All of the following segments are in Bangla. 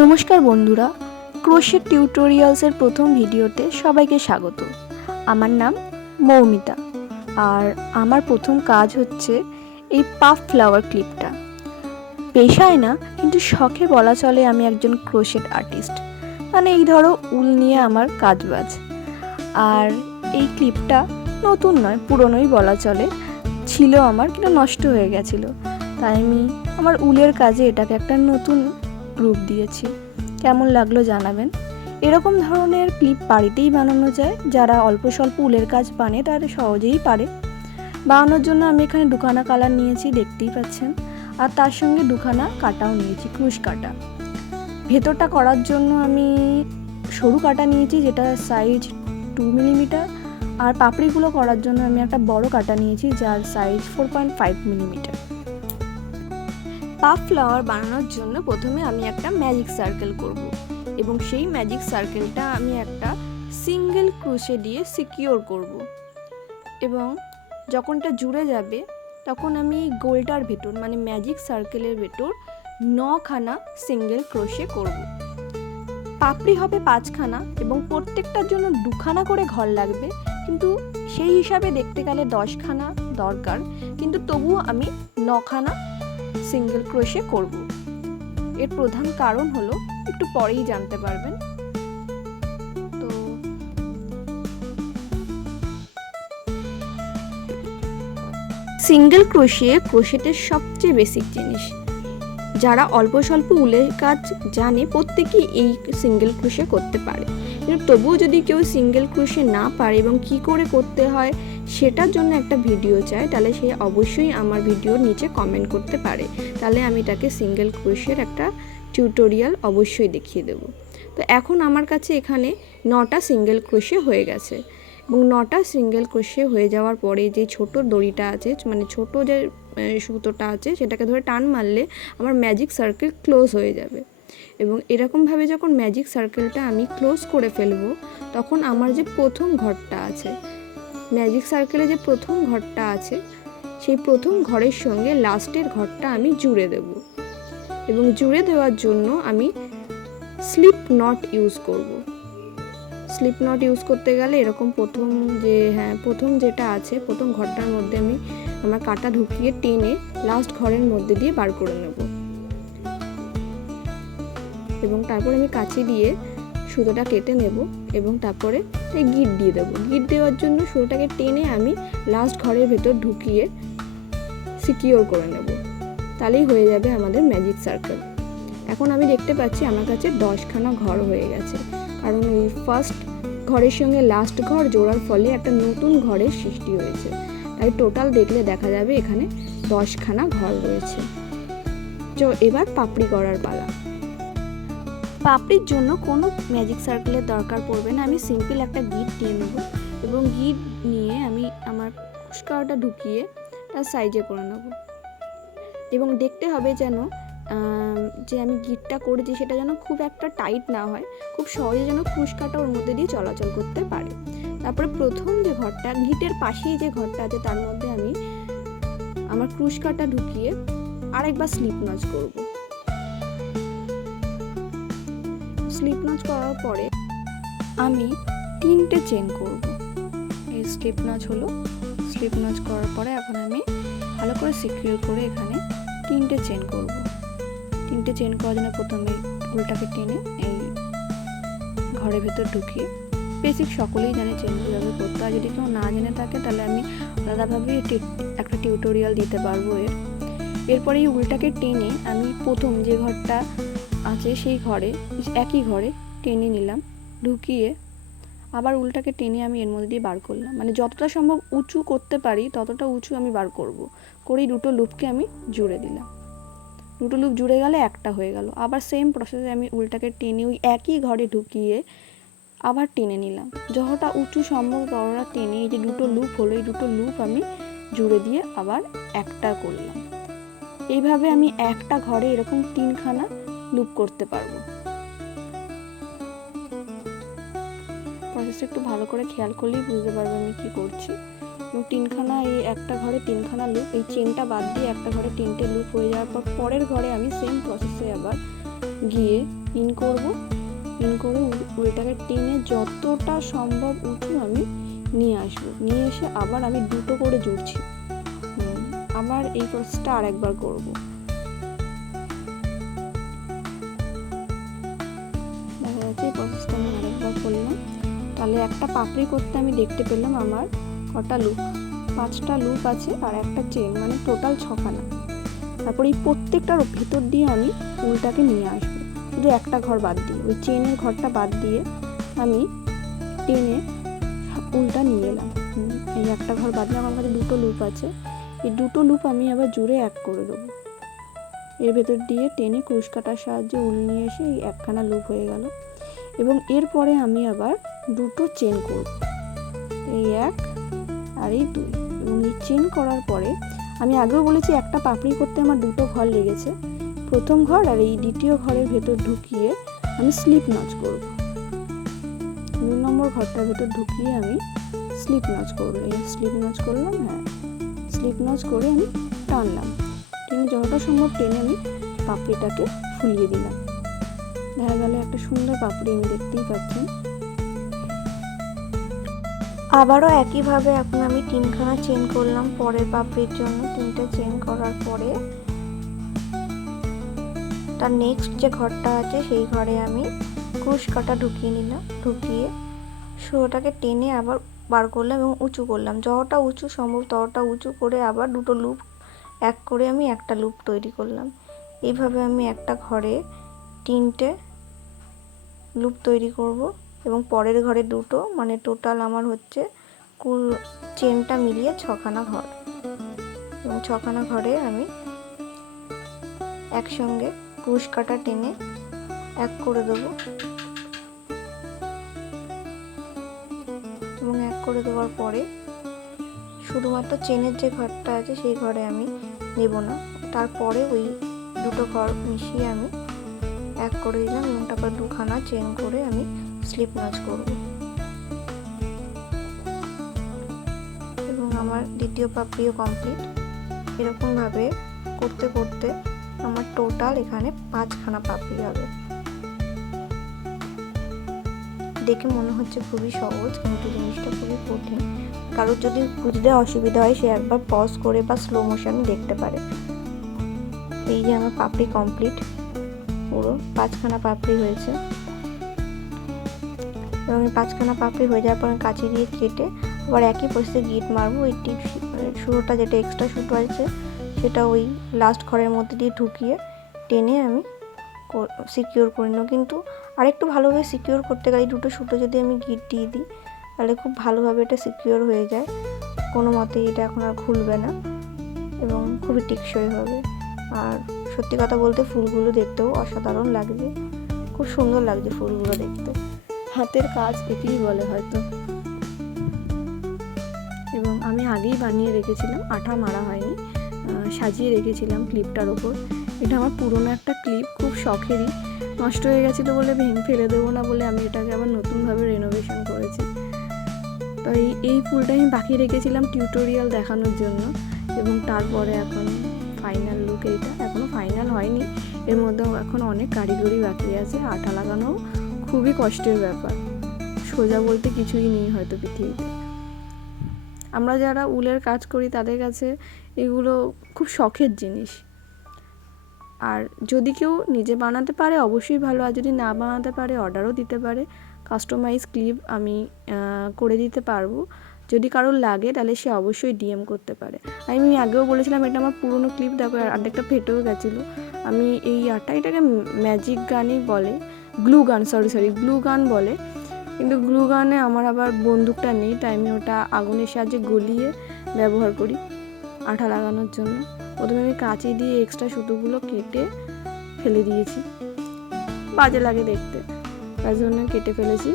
নমস্কার বন্ধুরা, ক্রোশেট টিউটোরিয়ালসের প্রথম ভিডিওতে সবাইকে স্বাগত। আমার নাম মৌমিতা, আর আমার প্রথম কাজ হচ্ছে এই পাফ ফ্লাওয়ার ক্লিপটা। পেশায় না, কিন্তু শখে বলা চলে আমি একজন ক্রোশেট আর্টিস্ট। মানে এই ধরো উল নিয়ে আমার কাজবাজ। আর এই ক্লিপটা নতুন নয়, পুরনোই বলা চলে, ছিল আমার, কিন্তু নষ্ট হয়ে গেছিলো। তাই আমি আমার উলের কাজে এটাকে একটা নতুন রূপ দিয়েছি। কেমন লাগলো জানাবেন। এরকম ধরনের ক্লিপ বাড়িতেই বানানো যায়। যারা অল্প স্বল্প উলের কাজ পারে তারা সহজেই পারে। বানানোর জন্য আমি এখানে দুখানা কালার নিয়েছি, দেখতেই পাচ্ছেন, আর তার সঙ্গে দুখানা কাটাও নিয়েছি, ক্রুশ কাটা। ভেতরটা করার জন্য আমি সরু কাটা নিয়েছি, যেটা সাইজ 2 মিলিমিটার, আর পাপড়িগুলো করার জন্য আমি একটা বড় কাটা নিয়েছি, যার সাইজ 4.5 মিলিমিটার। পাফ ফ্লাওয়ার বানানোর জন্য প্রথমে আমি একটা ম্যাজিক সার্কেল করব, এবং সেই ম্যাজিক সার্কেলটা আমি একটা সিঙ্গেল ক্রোশে দিয়ে সিকিওর করব। এবং যখন এটা জুড়ে যাবে তখন আমি গোলটার ভেতর, মানে ম্যাজিক সার্কেলের ভেতর 9খানা সিঙ্গেল ক্রোশে করব। পাপড়ি হবে 5খানা, এবং প্রত্যেকটার জন্য 2খানা করে ঘর লাগবে, কিন্তু সেই হিসাবে দেখতে গেলে 10খানা দরকার, কিন্তু তবুও আমি 9খানা সিঙ্গেল ক্রোশে করব। এর প্রধান কারণ হলো, একটু পরেই জানতে পারবেন। তো সিঙ্গেল ক্রোশেটের সবচেয়ে বেসিক জিনিস। যারা অল্প স্বল্প উলের কাজ জানে প্রত্যেকেই এই সিঙ্গেল ক্রোশে করতে পারে, কিন্তু তবুও যদি কেউ সিঙ্গেল ক্রোশে না পারে এবং কি করে করতে হয় সেটার জন্য একটা ভিডিও চায়, তাহলে সে অবশ্যই আমার ভিডিওর নিচে কমেন্ট করতে পারে। তাহলে আমি তাকে সিঙ্গেল ক্রোশের একটা টিউটোরিয়াল অবশ্যই দেখিয়ে দেব। তো এখন আমার কাছে এখানে 9টা সিঙ্গেল ক্রোশে হয়ে গেছে, এবং 9টা সিঙ্গেল ক্রোশে হয়ে যাওয়ার পরে যে ছোট দড়িটা আছে, মানে ছোট যে সুতোটা আছে, সেটাকে ধরে টান মারলে আমার ম্যাজিক সার্কেল ক্লোজ হয়ে যাবে। এবং এরকমভাবে যখন ম্যাজিক সার্কেলটা আমি ক্লোজ করে ফেলবো, তখন আমার যে প্রথম ঘরটা আছে, ম্যাজিক সার্কেলে যে প্রথম ঘরটা আছে, সেই প্রথম ঘরের সঙ্গে লাস্টের ঘরটা আমি জুড়ে দেব। এবং জুড়ে দেওয়ার জন্য আমি স্লিপ নট ইউজ করব। স্লিপ নট ইউজ করতে গেলে এরকম প্রথম যেটা আছে, প্রথম ঘরটার মধ্যে আমি আমার কাটা ঢুকিয়ে টেনে লাস্ট ঘরের মধ্যে দিয়ে বার করে নেব, এবং তারপর আমি কাঁচি দিয়ে সুতোটা কেটে নেব, এবং তারপরে গিট দিয়ে দেবো। গিট দেওয়ার জন্য সুতোটাকে টেনে আমি লাস্ট ঘরের ভেতর ঢুকিয়ে সিকিওর করে নেব। তাহলেই হয়ে যাবে আমাদের ম্যাজিক সার্কেল। এখন আমি দেখতে পাচ্ছি আমার কাছে 10খানা ঘর হয়ে গেছে, কারণ এই ফার্স্ট ঘরের সঙ্গে লাস্ট ঘর জোড়ার ফলে একটা নতুন ঘরের সৃষ্টি হয়েছে। তাই টোটাল দেখলে দেখা যাবে এখানে 10খানা ঘর রয়েছে। তো এবার পাপড়ি করার পালা। পাপড়ির জন্য কোনো ম্যাজিক সার্কেলের দরকার পড়বে না। আমি সিম্পল একটা গিট নিয়ে নেব, এবং গিট নিয়ে আমি আমার কুশকাটা ঢুকিয়ে তার সাইজে করে নেব। এবং দেখতে হবে যেন যে আমি গিটটা করেছি সেটা যেন খুব একটা টাইট না হয়, খুব সহজে যেন কুশকাটা ওর মধ্যে দিয়ে চলাচল করতে পারে। তারপরে প্রথম যে ঘরটা, গিটের পাশেই যে ঘরটা আছে, তার মধ্যে আমি আমার কুশকাটা ঢুকিয়ে আরেকবার স্লিপ নচ করব। স্লিপ নচ করার পরে আমি 3টে চেন করব। এই স্লিপ নচ হলো। স্লিপ নচ করার পরে এখন আমি ভালো করে সিকিউর করে এখানে 3টে চেন করব। 3টে চেন করার জন্য প্রথমে উলটাকে টেনে এই ঘরের ভেতর ঢুকিয়ে, বেসিক সকলেই জানে চেন কীভাবে করতে হয়। যদি কেউ না জেনে থাকে তাহলে আমি আলাদাভাবে একটা টিউটোরিয়াল দিতে পারবো এরপরে এই উলটাকে টেনে আমি প্রথম যে ঘরটা আছে সেই ঘরে, একই ঘরে টেনে নিলাম, ঢুকিয়ে আবার উলটাকে টেনে আমি এর মধ্যে দিয়ে বার করলাম। মানে যতটা সম্ভব উঁচু করতে পারি ততটা উঁচু আমি বার করব। করেই দুটো লুপকে আমি জুড়ে দিলাম। দুটো লুপ জুড়ে গেলে একটা হয়ে গেল। আবার সেম প্রসেসে আমি উলটাকে টেনে ওই একই ঘরে ঢুকিয়ে আবার টেনে নিলাম। যতটা উঁচু সম্ভব ততটা টেনে এই যে দুটো লুপ হলো, এই দুটো লুপ আমি জুড়ে দিয়ে আবার একটা করলাম। এইভাবে আমি একটা ঘরে এরকম 3খানা লুপ করতে পারবো। প্রসেসটা একটু ভালো করে খেয়াল করলেই বুঝতে পারবো আমি কি করছি। এবং 3খানা, এই একটা ঘরে 3খানা লুপ, এই চেনটা বাদ দিয়ে একটা ঘরে 3টে লুপ হয়ে যাওয়ার পর পরের ঘরে আমি সেম প্রসেসে আবার গিয়ে ইন করব, ইন করে এটাকে টেনে যতটা সম্ভব উঁচু আমি নিয়ে আসবো। নিয়ে এসে আবার আমি দুটো করে জুড়ছি। আবার এই প্রসেসটা আরেকবার করব। দেখা যাচ্ছে এই প্রসেসটা আমি আরেকবার করলাম। তাহলে একটা পাপড়ি করতে আমি দেখতে পেলাম আমার কটা লুপ, 5টা লুপ আছে আর একটা চেন, মানে টোটাল 6খানা। তারপর এই প্রত্যেকটার ভেতর দিয়ে আমি উলটাকে নিয়ে আসবো, শুধু একটা ঘর বাদ দিয়ে, ওই চেনের ঘরটা বাদ দিয়ে আমি টেনে উলটা নিয়ে এলাম। এই একটা ঘর বাদ দিয়ে আমার কাছে দুটো লুপ আছে, এই দুটো লুপ আমি আবার জুড়ে এক করে দেবো। এর ভেতর দিয়ে টেনে ক্রুশ কাটার সাহায্যে উল নিয়ে এসে এই একখানা লুপ হয়ে গেল। এবং এরপরে আমি আবার দুটো চেন করব, এই 1 আর এই 2। এবং এই চেন করার পরে আমি আগেও বলেছি একটা পাপড়ি করতে আমার দুটো ঘর লেগেছে। প্রথম ঘর আর এই দ্বিতীয় ঘরের ভেতর ঢুকিয়ে আমি স্লিপ নচ করব। 2 নম্বর ঘরটার ভেতর ঢুকিয়ে আমি স্লিপ নচ করব। এই স্লিপ নচ করলাম, হ্যাঁ স্লিপ নচ করে আমি টানলাম, টেনে যতটা সম্ভব টেনে আমি পাপড়িটাকে ফুলিয়ে দিলাম। দেখা গেল একটা সুন্দর পাপড়ি আমি দেখতেই পাচ্ছেন। আবারও একইভাবে এখন আমি 3খানা চেন করলাম পরের পাপড়ির জন্য। 3টে চেন করার পরে তার নেক্সট যে ঘরটা আছে সেই ঘরে আমি ক্রুশ কাটা ঢুকিয়ে নিলাম, ঢুকিয়ে সুতোটাকে টেনে আবার বার করলাম এবং উঁচু করলাম, যতটা উঁচু সম্ভব ততটা উঁচু করে আবার দুটো লুপ এক করে আমি একটা লুপ তৈরি করলাম। এইভাবে আমি একটা ঘরে 3টে লুপ তৈরি করব এবং পরের ঘরে দুটো, মানে টোটাল আমার হচ্ছে চেনটা মিলিয়ে 6খানা ঘর। এবং 6খানা ঘরে আমি একসঙ্গে ক্রুশ কাটা টেনে এক করে দেবো। এবং এক করে দেওয়ার পরে শুধুমাত্র চেনের যে ঘরটা আছে সেই ঘরে আমি নেব না, তারপরে ওই দুটো ঘর মিশিয়ে আমি এক করে দিলাম এবং তারপর 2খানা চেন করে আমি স্লিপ নচ করব। এবং আমার দ্বিতীয় পাপড়িও কমপ্লিট। এরকমভাবে করতে করতে আমার টোটাল এখানে 5খানা পাপড়ি হবে। দেখে মনে হচ্ছে খুবই সহজ, কিন্তু জিনিসটা খুবই কঠিন। কারোর যদি বুঝতে অসুবিধা হয় সে একবার পজ করে বা স্লো মোশনে দেখতে পারে। এই যে আমার পাপড়ি কমপ্লিট, পুরো 5খানা পাপড়ি হয়েছে। এবং এই 5খানা পাপড়ি হয়ে যাওয়ার পর আমি কাঁচি দিয়ে কেটে আবার একই প্রসেসে গিট মারবো। ওই টিপ সুতোটা যেটা এক্সট্রা সুতো আছে সেটা ওই লাস্ট ঘরের মধ্যে দিয়ে ঢুকিয়ে টেনে আমি সিকিউর করে নেব। কিন্তু আরেকটু ভালোভাবে সিকিউর করতে গেলে দুটো সুতো যদি আমি গিট দিয়ে দিই তাহলে খুব ভালোভাবে এটা সিকিউর হয়ে যায়, কোনো মতেই এটা এখন আর খুলবে না এবং খুবই টেকসই হবে। আর সত্যি কথা বলতে ফুলগুলো দেখতেও অসাধারণ লাগছে, খুব সুন্দর লাগছে ফুলগুলো দেখতে। হাতের কাজ একেই বলে হয়তো। এবং আমি আগেই বানিয়ে রেখেছিলাম, আঠা মারা হয়নি, সাজিয়ে রেখেছিলাম ক্লিপটার ওপর। এটা আমার পুরনো একটা ক্লিপ, খুব শখেরই, নষ্ট হয়ে গেছিলো বলে ফেলে দেবো না বলে আমি এটাকে আবার নতুনভাবে রেনোভেশন করেছি। তো এই ফুলটা আমি বাকি রেখেছিলাম টিউটোরিয়াল দেখানোর জন্য। এবং তারপরে এখন ফাইনাল লুক এইটা, এখনও ফাইনাল হয়নি, এর মধ্যেও এখন অনেক কারিগরি বাকি আছে। আঠা লাগানো খুবই কষ্টের ব্যাপার, সোজা বলতে কিছুই নেই হয়তো পৃথিবীতে। আমরা যারা উলের কাজ করি তাদের কাছে এগুলো খুব শখের জিনিস। আর যদি কেউ নিজে বানাতে পারে অবশ্যই ভালো, আর যদি না বানাতে পারে অর্ডারও দিতে পারে। কাস্টমাইজ ক্লিপ আমি করে দিতে পারবো, যদি কারোর লাগে তাহলে সে অবশ্যই ডিএম করতে পারে। আমি আগেও বলেছিলাম এটা আমার পুরনো ক্লিপ, দেখো অর্ধেকটা ফেটেও গেছিলো। আমি এই এটাকে ম্যাজিক গানই বলে, গ্লু গান বলে, কিন্তু গ্লু গানে আমার আবার বন্দুকটা নেই, তাই আমি ওটা আগুনের সাহায্যে গলিয়ে ব্যবহার করি আঠা লাগানোর জন্য। প্রথমে আমি কাঁচি দিয়ে এক্সট্রা সুতোগুলো কেটে ফেলে দিয়েছি, বাজে লাগে দেখতে, তার জন্য কেটে ফেলেছি।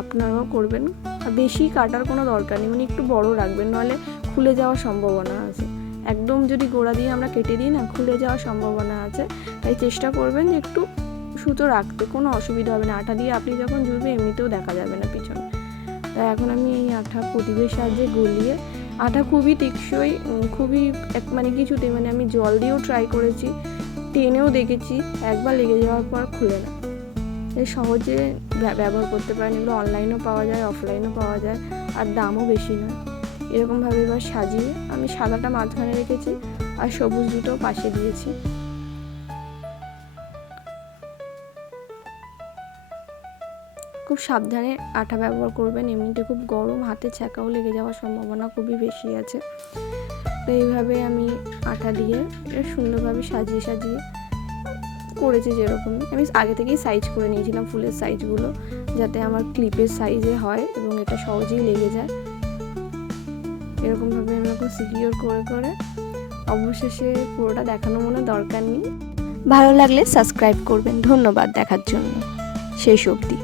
আপনারাও করবেন, আর বেশি কাটার কোনো দরকার নেই, মানে একটু বড় রাখবেন, নাহলে খুলে যাওয়ার সম্ভাবনা আছে। একদম যদি গোড়া দিয়ে আমরা কেটে দিই না, খুলে যাওয়ার সম্ভাবনা আছে। তাই চেষ্টা করবেন যে একটু সুতো রাখতে, কোনো অসুবিধা হবে না। আঠা দিয়ে আপনি যখন জুড়বেন এমনিতেও দেখা যাবে না পিছনে। তাই এখন আমি এই আঠা প্রদীপের সাহায্যে গলিয়ে, আঠা খুবই টেকসই, খুবই মানে কিছুতে, মানে আমি জল দিয়েও ট্রাই করেছি, টেনেও দেখেছি, একবার লেগে যাওয়ার পর খুলে না। সহজে ব্যবহার করতে পারেন। এগুলো অনলাইনেও পাওয়া যায়, অফলাইনেও পাওয়া যায়, আর দামও বেশি নয়। এরকমভাবে এবার সাজিয়ে আমি সাদাটা মাঝখানে রেখেছি আর সবুজ দুটো পাশে দিয়েছি। খুব সাবধানে আঠা ব্যবহার করবেন, এমনিতে খুব গরম, হাতে ছ্যাঁকাও লেগে যাওয়ার সম্ভাবনা খুবই বেশি আছে। তো এইভাবে আমি আঠা দিয়ে সুন্দরভাবে সাজিয়ে সাজিয়ে করেছি। যেরকম আমি আগে থেকেই সাইজ করে নিয়েছিলাম ফুলের সাইজগুলো, যাতে আমার ক্লিপের সাইজে হয় এবং এটা সহজেই লেগে যায়। এরকমভাবে আমি এখন সিকিউর করে করে অবশেষে পুরোটা দেখানো মনে দরকার নেই। ভালো লাগলে সাবস্ক্রাইব করবেন। ধন্যবাদ দেখার জন্য শেষ অবধি।